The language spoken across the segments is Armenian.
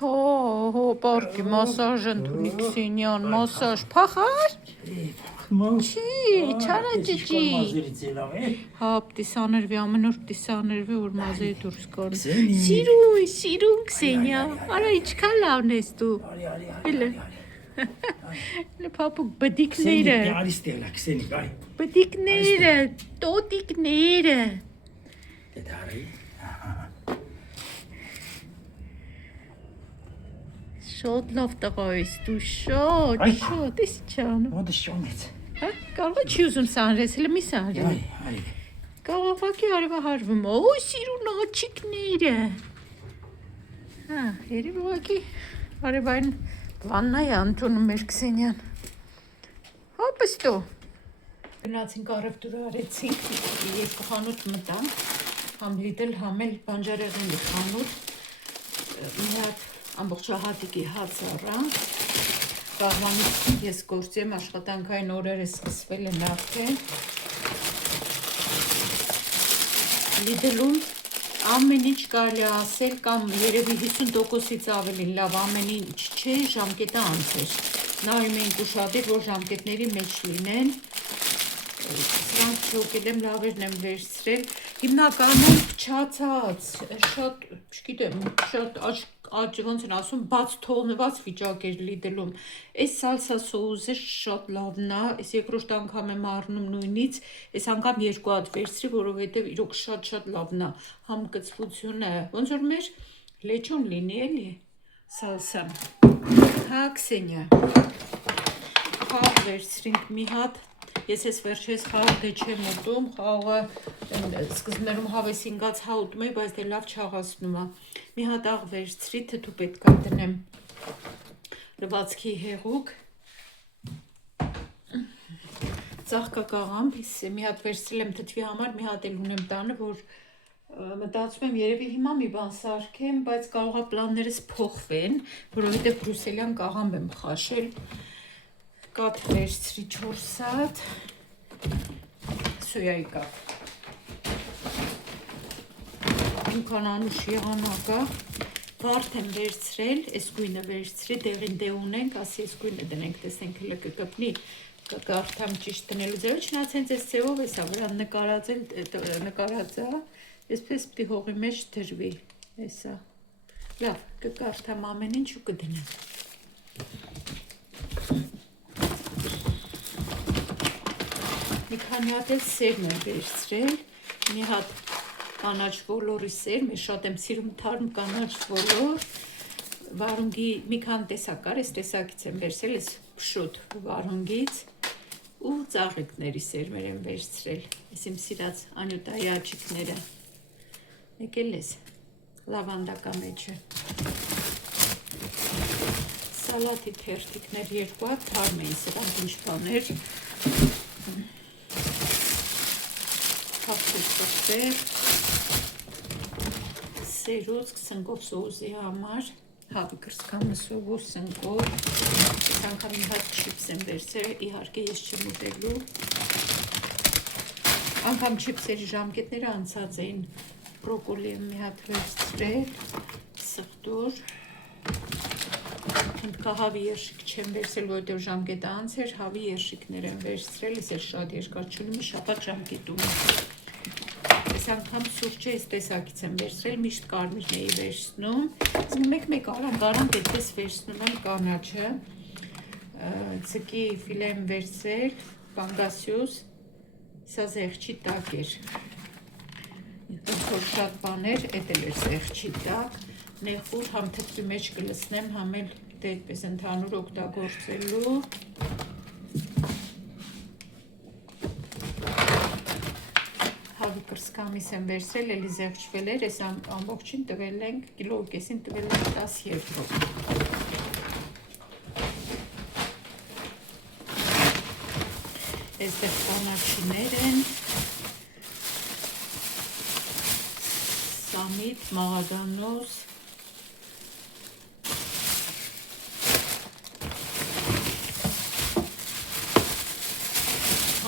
Հո, պարկի, մասաժ ընդունի Քսենյան, մասաժ, փախար։ Չի, չարա ջիջի։ Հա, պտիսաներվի, ամեն օր պտիսաներվի, որ մազերի դուրս կան։ Սիրուն Քսենյա, արա իչքան լավն ես դու։ Հլը պապուկ, բդիկները։ Բդիկները, տոտիկները։ Շատ լավ տղա ես դու, շատ, ես չան։ Ոտը շոմեց։ Հա, կարող չի ուզում սանրես, հլը մի սանրի։ Կաղավակի արևա հարվում, օ, սիրուն աղջիկները։ Հա, երևակի արևային վաննա է անտունում մեր Քսենյան։ Հոպստո։ Գնացինք առևտուրը արեցինք, երկու խանութ մտանք, համ լիդել, համ էլ բանջարեղենի խանութ, մի հատ ամբողջահատիկի հաց առանց, վաղվանից ես գործի եմ, աշխատանքային օրերը սկսվել են արդեն, լիդելում ամեն ինչ կարելի ասել կամ երևի 50%-ից ավելի լավ ամեն ինչ չէ, ժամկետը անց էր, նայում ենք ուշադիր, որ ժամկետների մեջ լինեն, սրանք չոկել եմ, լավերն եմ վերցրել, հիմնականում փչացած, շատ, չգիտեմ, շատ ոնց են ասում, բաց թողնված վիճակ էր լիդելում, այս սալսա սոուսը շատ լավն է, այս երկրորդ անգամ եմ առնում նույնից, այս անգամ երկու հատ վերցրի, որովհետև իրոք շատ լավն է, համ կծվությունը, ոնց որ մեր լեչոն լինի էլի, սալսան, հա Քսենյա, խաղ վերցրինք մի հատ, ես ես վերջես խաղ դե չեմ ուտում, խաղը սկզբներում հավեսին գած հա ուտում էի, բայց դե լավ չաղացնում է, մի հատ աղ վերցրի, թթու պետք է դնեմ, լվացքի հեղուկ, ծաղկակաղամբ, մի հատ վերցրել եմ թթվի համար, մի հատ էլ ունեմ տանը, որ մտածում եմ երևի հիմա մի բան սարքեմ, բայց կարող է պլաններս փոխվեն, որովհետև բրուսելյան կաղամբ եմ խաշել, կաթ վերցրի 4 հատ, սոյայի կաթ, ինքան անուշ եղանակա, վարդ եմ վերցրել, այս գույնը վերցրի, դեղին դե ունենք, ասի այս գույնը դնենք, տեսենք հլը կկպնի, կկարդամ ճիշտ դնելու ձևը, չնացենց այս ձևով էսա վրա նկարածա, այսպես պտի հողի մեջ դրվի, էսա, լավ, կկարդամ ամեն ինչ ու կդնեմ, մի քանի հատ էլ սերն եմ վերցրել, մի հատ կանաչ ոլորի սեր, մեզ շատ եմ սիրում թարմ կանաչ ոլոր, վարունգի մի քանի տեսակար, այս տեսակից եմ վերցրել, այս փշոտ վարունգից ու ծաղիկների սերմեր եմ վերցրել, ես իմ սիրած անյուտայի աչիկները, եկել ես, լավանդակա մեջը, սալատի թերթիկներ երկու հատ թարմ էին սրանք ինչ բաներ, Հապտուր սերուցք սնկով սոուսի համար, հավի կրսկամը սովոր սնկով, այս անգամ մի հատ չիպս եմ վերցրել, իհարկե ես չեմ ուտելու, անգամ չիպսերի ժամկետները անցած էին, բրոկոլի եմ մի հատ վերցրել, սխտուր, Հնդկա հավի երշիկ չեմ վերցրել, որովհետև ժամկետը անց էր, հավի երշիկներ եմ վերցրել, ես էլ շատ երկար չունեմ, մի շաբաթ ժամկետում Այս անգամ սուրճը այս տեսակից եմ վերցրել, միշտ կարմիրն էի վերցնում, մեկ արանք այդպես վերցնում եմ կանաչը, ձկի ֆիլե եմ վերցրել, պանգասյուս, սա զեղչի տակ էր, որ շատ բաներ, էդ էլ էր զեղչի տակ, նեղուր համ թթվի մեջ կլսնեմ, համ էլ դե այդպես ընդհանուր օգտագործելու, հավի կրսկամիս եմ վերցրել, էլի զեղչվել էր, ես ամբողջին տվել ենք, կիլո ու կեսին տվել ենք 10 եվրո։ Այստեղ կանաչիներ են, սամիտ, մաղադանոս,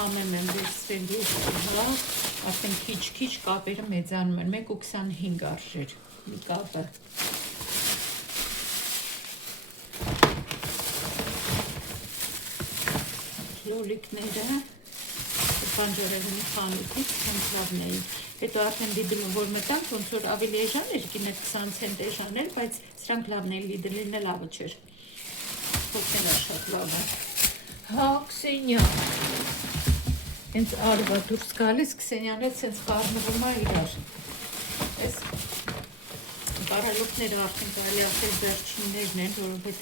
Համեմ եմ վերցրել երկու արդեն քիչ կապերը մեծանում են, 1.25 արժեր մի կապը։ սոլիկները բանջարեղենի խանութից քնքրավն էին։ Հետո արդեն Lidl-ում որ մտանք, ոնց որ ավելի էժան էր, գինե 20 ցենտ էժան էր, բայց սրանք լավն էին, Lidl-ին էլ լավը չէր։ Փոքրն է շատ լավ է։ Հա, Քսենիա։ Հենց արվա դուրս գալիս, Քսենյան էլ սենց խառնվում է իրար։ Այս բարալուկները արդեն կարելի ասել վերջիններն են, որովհետև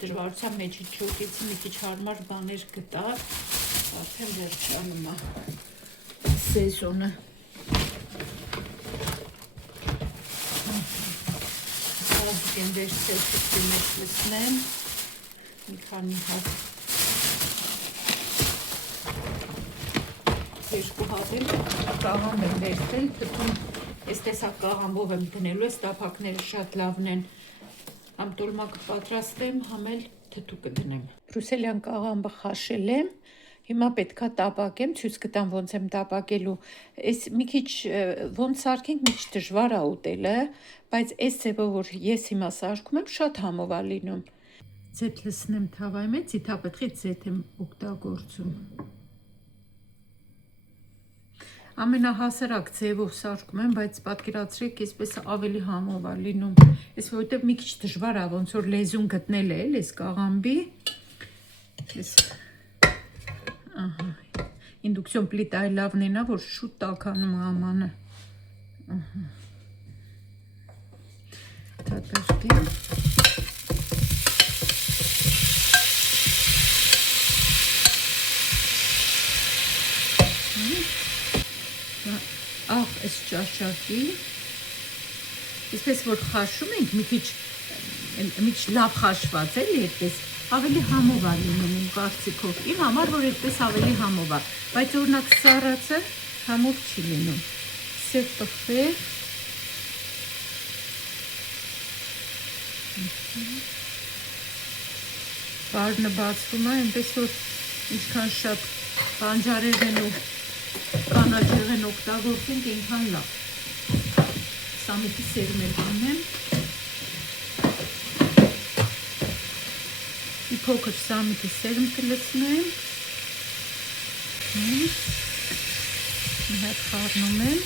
դժվարության մեջից չուտիցի մի քիչ հարմար բաներ գտա, արդեն վերջանում է սեզոնը։ Եմ վերցել թղթի մեջ լցնեմ, մի քանի հատ, երկու հատ էլ կաղամբ եմ վերցել, թթում ես տեսակ կաղամբով եմ դնելու, այս տափակները շատ լավն են, համ տոլմա կպատրաստեմ, համ էլ թթու կդնեմ։ Բրուսելյան կաղամբը խաշել եմ, հիմա պետքա տապակեմ, ցույց կտամ ոնց եմ տապակելու, այս մի քիչ ոնց սարքենք մի քիչ դժվար է ուտելը, բայց այս ձևով որ ես հիմա սարքում եմ շատ համով է լինում։ Ձեթ լցնեմ թավայի մեջ, ձիթապտղից ձեթ եմ օգտագործում։ Ամենահասարակ ձևով սարքում եմ, բայց պատկերացրեք, այսպես ավելի համով է լինում։ Այս որովհետև մի քիչ դժվար է, ոնց որ լեզուն գտնել է, այս կաղամբի։ Ահա, ինդուկցիոն պլիտայի լավն է նա, որ շուտ տաքանում է ամանը։ Ահա։ Թաթաշկի։ Աղ, այս ճաշակի։ Իսպես որ խաշում ենք, մի քիչ լավ խաշված էլի այդպես, ավելի համով է լինում իմ կարծիքով, իմ համար որ այդպես ավելի համով է, բայց օրինակ սառածը համով չի լինում։ Սև տխտեր։ Բարնը բացվում է, այնպես որ ինչքան շատ բանջարեղեն ու կանաչեղեն օգտագործենք, այնքան լավ։ Սամիտի սերմ էլ դնեմ։ Մի փոքր սամիտի սերմ կլցնեմ։ Մի հատ խառնում եմ։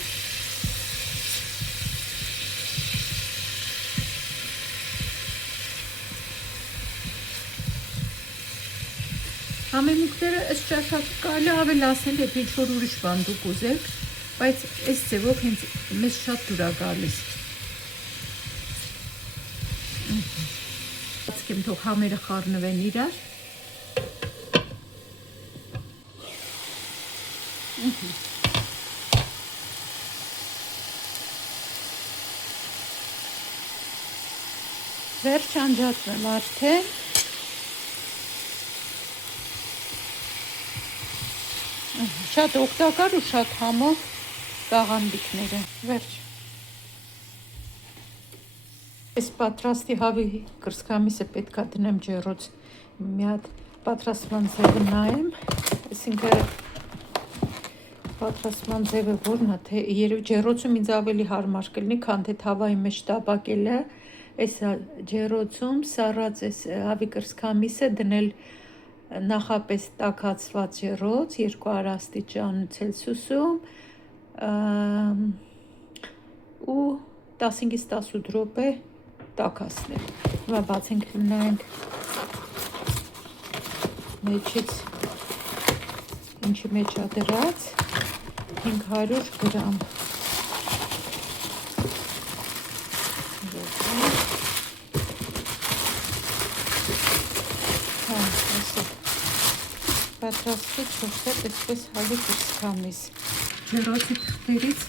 Համեմունքները ըստ ճաշակի կարելի ավելացնել, եթե ինչ-որ ուրիշ բան դուք ուզեք, բայց այս ձևով հենց մեզ շատ դուր է գալիս։ Բացկեմ թող համերը խառնվեն իրար։ Վերջ անջատվեմ արդեն։ Շատ օգտակար ու շատ համով կաղամբիկները, վերջ։ Այս պատրաստի հավի կրսկամիսը պետքա դնեմ ջեռոց, մի հատ պատրաստման ձևը նայեմ, այսինքն պատրաստման ձևը որն է, թե երևի ջեռոցում ինձ ավելի հարմար կլինի, քան թե թավայի մեջ տապակելը, այս ջեռոցում սառած այս հավի կրսկամիսը դնել նախապես տաքացված ջեռոց 200 աստիճան ցելսիուսում ու 15-ից 18 րոպե տաքացնել։ Հիմա բացենք նայենք մեջից ինչի մեջ է դրած 500 գրամ։ Պատրաստվեց հոստատ այսպես հավի կրսկամիս։ Ջեռոցի թղթերից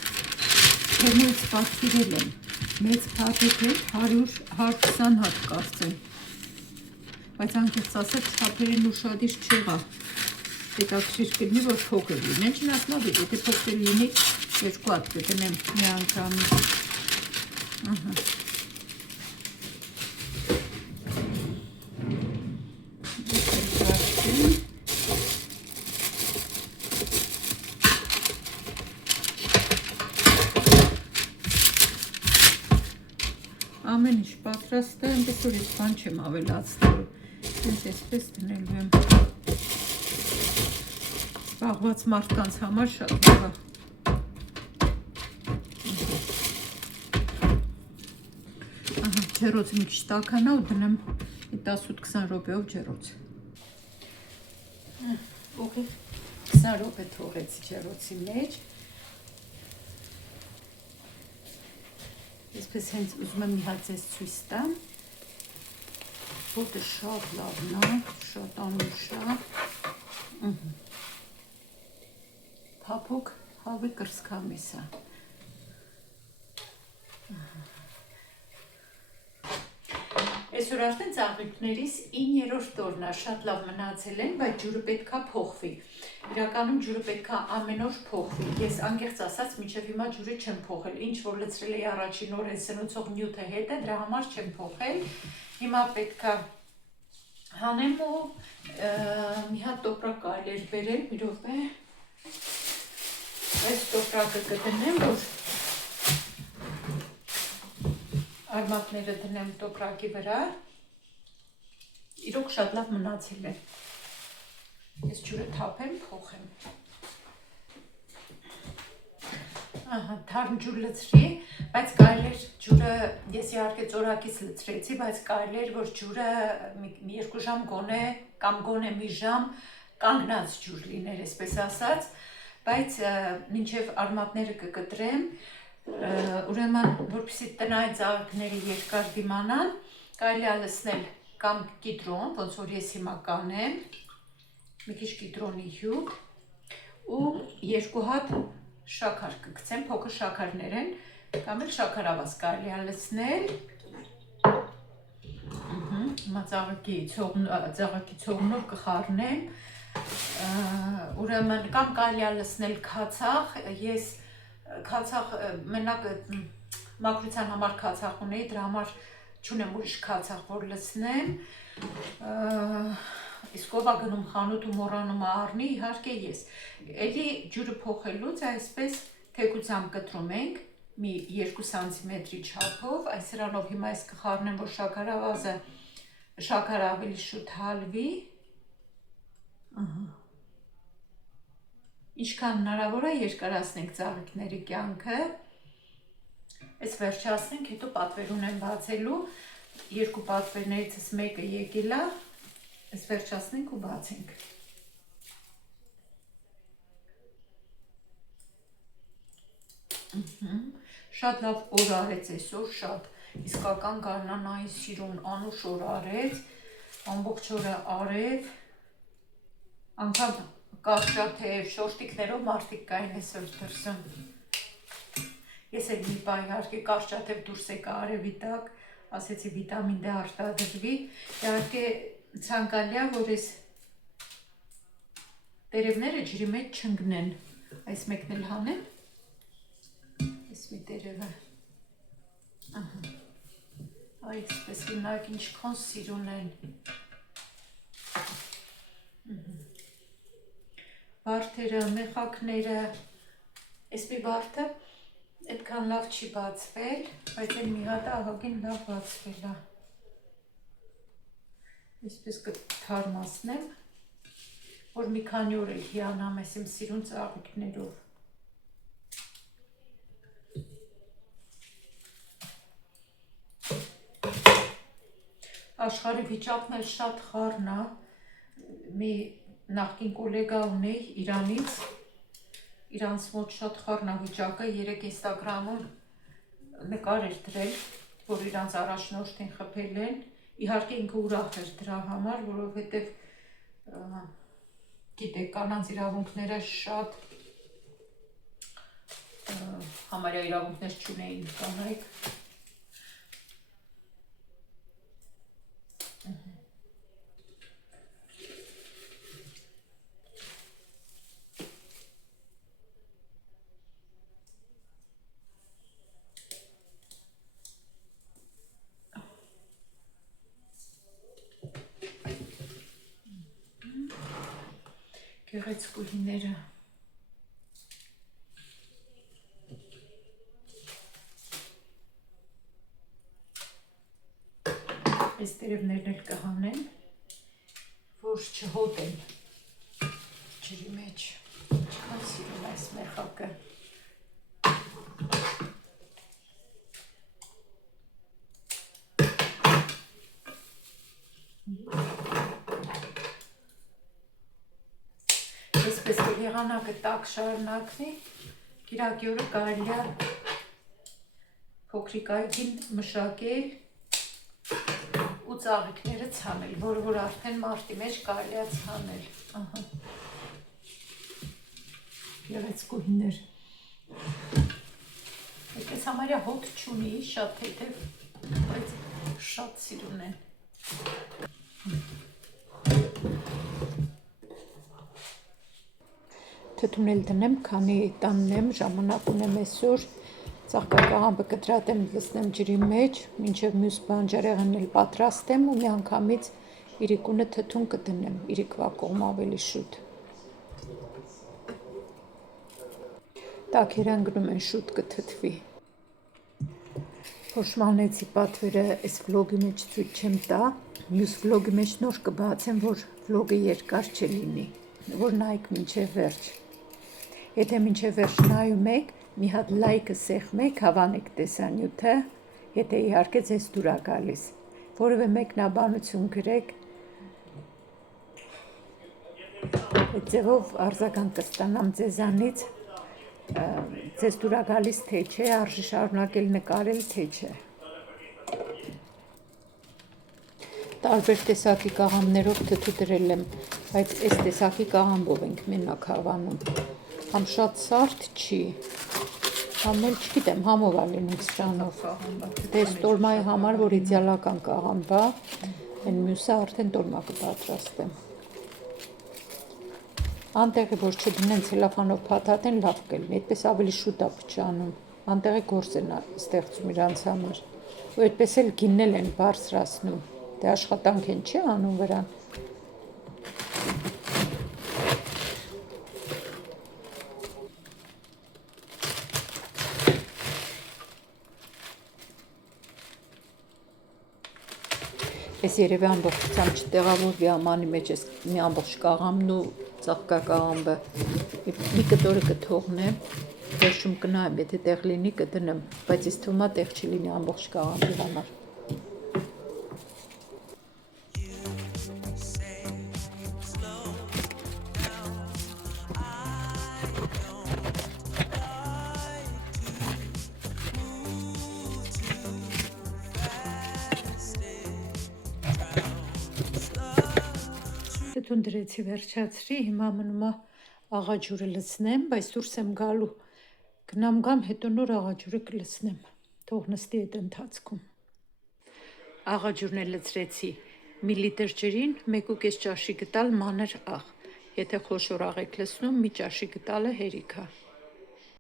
թերմից պատկիրել եմ, մեծ փաթեթեր 100-120 հատ կարծեմ, բայց անկեղծ ասած չափերին ուշադիր չեղա, հետաքրքիր կլինի, որ փոքր լինի, չնայած լավ է, եթե փոքր լինի, 2 հատ կդնեմ մի անգամից։ Ահա։ Ամեն ինչ պատրաստ է, այնպես որ ես բան չեմ ավելացնելու, հենց այսպես դնելու եմ։ Զբաղված մարդկանց համար շատ լավ է։ Ահա, ջեռոցը մի քիչ տաքանա ու դնեմ 10-20 րոպեով ջեռոց։ Ուղղի 20 րոպե թողեցի ջեռոցի մեջ։ Այսպես հենց ուզում եմ մի հատ ձեզ ցույց տամ։ Ոտը շատ լավն է, շատ անուշ է։ Փափուկ հավի կրծքամիս է։ Այսօր արդեն ծաղիկներիս 9-րդ օրն է, շատ լավ մնացել են, բայց ջուրը պետքա փոխվի։ Իրականում ջուրը պետքա ամեն օր փոխվի։ Ես անկեղծ ասած մինչև հիմա ջուրը չեմ փոխել։ Ինչ որ լցրել էի առաջին օրը սնուցող նյութը հետ է, դրա համար չեմ փոխել։ Հիմա պետքա հանեմ ու մի հատ տոպրակ կարելի էր բերել, մի րոպե։ Այս տոպրակը կդնեմ, որ արմատները դնեմ տոպրակի վրա։ Իրոք շատ լավ մնացել է։ Ես ջուրը թափեմ, փոխեմ։ Ահա, թարմ ջուր լցրի, բայց կարելի էր ջուրը, ես իհարկե ծորակից լցրեցի, բայց կարելի էր, որ ջուրը մի 2 ժամ գոնե կամ գոնե մի ժամ կանգնած ջուր լիներ, այսպես ասած, բայց մինչև արմատները կկտրեմ, ուրեմն, որպեսզի տնային ծաղիկները երկար դիմանան, կարելի է լցնել կամ կիտրոն, ոնց որ ես հիմա կանեմ, մի քիչ կիտրոնի հյութ ու 2 հատ շաքար կգցեմ, փոքր շաքարներ են, կամ էլ շաքարավազ կարելի է լցնել։ Հիմա ծաղիկի ցողունով կխառնեմ, ուրեմն կամ կարելի է լցնել քացախ, ես քացախ մենակ մաքրության համար քացախ ունեի, դրա համար չունեմ ուրիշ քացախ, որ լցնեմ, իսկ ով է գնում խանութ ու մոռանում է առնի, իհարկե ես։ Էլի ջուրը փոխելուց այսպես թեքությամբ կտրում ենք, մի 2 սանտիմետրի չափով, այս սրանով հիմա ես կխառնեմ, որ շաքարավազը շաքարը ավելի շուտ հալվի։ Ինչքան հնարավոր է երկարացնենք ծաղիկների կյանքը։ Այս վերջացնենք, հետո պատվեր ունեմ բացելու, 2 պատվերներիցս մեկը եկել է, այս վերջացնենք ու բացենք։ Շատ լավ օր արեց այսօր, շատ իսկական գարնանային սիրուն անուշ օր արեց, ամբողջ օրը արեց, անգամ կարճաթև շորտիկներով մարդիկ կային այսօր դրսում։ Ես էլ մի բան իհարկե կարճաթև դուրս եկա արևի տակ, ասեցի վիտամին D արտադրվի, իհարկե ցանկալի է, որ այս տերևները ջրի մեջ չընկնեն, այս մեկն էլ հանեմ, այս մի տերևը, այսպես նայեք ինչքան սիրուն են, վարդերը, մեխակները, այս մի վարդը այդքան լավ չի բացվել, բայց էլ մի հատ ահագին լավ բացվել է, այսպես կթարմացնեմ, որ մի քանի օր էլ հիանամ ես իմ սիրուն ծաղիկներով։ Աշխարհի վիճակն էլ շատ խառն է, մի նախկին գոլեգա ունեի Իրանից, իրանց մոտ շատ խառն է վիճակը, երեկ ինստագրամում նկար էր դրել, որ իրանց առաջնորդին խփել են, իհարկե ինքը ուրախ էր դրա համար, որովհետև գիտեք, կանանց իրավունքները շատ համարյա իրավունքներ չունեին կանայք։ Գեղեցկուհիները այս տերևներն էլ կհանեմ, որ չհոտեն ջրի մեջ։ սիրում այս մեխակը։ Այսպես որ եղանակը տաք շարունակվի, կիրակի օրը կարելի է փոքրիկ այգին մշակել ու ծաղիկները ցանել, որը որ արդեն մարտի մեջ կարելի է ցանել։ Ահա։ Գեղեցկուհիներ։ Այդպես համարյա հոտ չունի, շատ թեթև, բայց շատ սիրուն են։ Թթուն էլ դնեմ, քանի տանն եմ, ժամանակ ունեմ այսօր, ծաղկակաղամբը կտրատեմ, լցնեմ ջրի մեջ, մինչև մյուս բանջարեղենն էլ պատրաստեմ ու միանգամից իրիկունը թթուն կդնեմ, իրիկվա կողմ ավելի շուտ։ Տաքերան գնում են շուտ կթթվի։ Փոշմանեցի պատվերը այս վլոգի մեջ ցույց չեմ տա, մյուս վլոգի մեջ նոր կբացեմ, որ վլոգը երկար չլինի, որ նայեք մինչև վերջ։ Եթե մինչև վերջ նայում եք, մի հատ լայքը սեղմեք, հավանեք տեսանյութը, եթե իհարկե ձեզ դուր է գալիս, որևէ մեկնաբանություն գրեք, այդ ձևով արձագանք կստանամ ձեզանից, ձեզ դուր է գալիս թե չէ, արժի շարունակել նկարել թե չէ։ Տարբեր տեսակի կաղամբներով թթու դրել եմ, բայց այս տեսակի կաղամբով ենք մենակ հավանում։ Համ շատ սարդ չի, համ էլ չգիտեմ, համով է լինում սրանով։ Դե տոլմայի համար, որ իդեալական կաղամբ է, այն մյուսը արդեն տոլմա կպատրաստեմ։ Անտեղի որ չդնեն ցելոֆանով փաթաթեն լավ կլինի, այդպես ավելի շուտ է փչանում, անտեղի գործ են ստեղծում իրանց համար, ու այդպես էլ գինն էլ են բարձրացնում, դե աշխատանք են չի անում վրան։ Ես երևի ամբողջությամբ չտեղավորվի ամանի մեջ ես մի ամբողջ կաղամբն ու ծաղկակաղամբը մի կտորը կթողնեմ, վերջում կնայեմ, եթե տեղ լինի կդնեմ, բայց ես թվում է տեղ չլինի ամբողջ կաղամբի համար։ Թթուն դրեցի, վերջացրի, հիմա մնում է աղաջուրը լցնեմ, բայց դուրս եմ գալու, գնամ գամ, հետո նոր աղաջուրը կլցնեմ, թող նստի այդ ընթացքում։ Աղաջուրն էլ լցրեցի, մի լիտր ջրին 1,5 ճաշի գտալ մանր աղ, եթե խոշոր աղ եք լցնում, մի ճաշի գտալը հերիք է։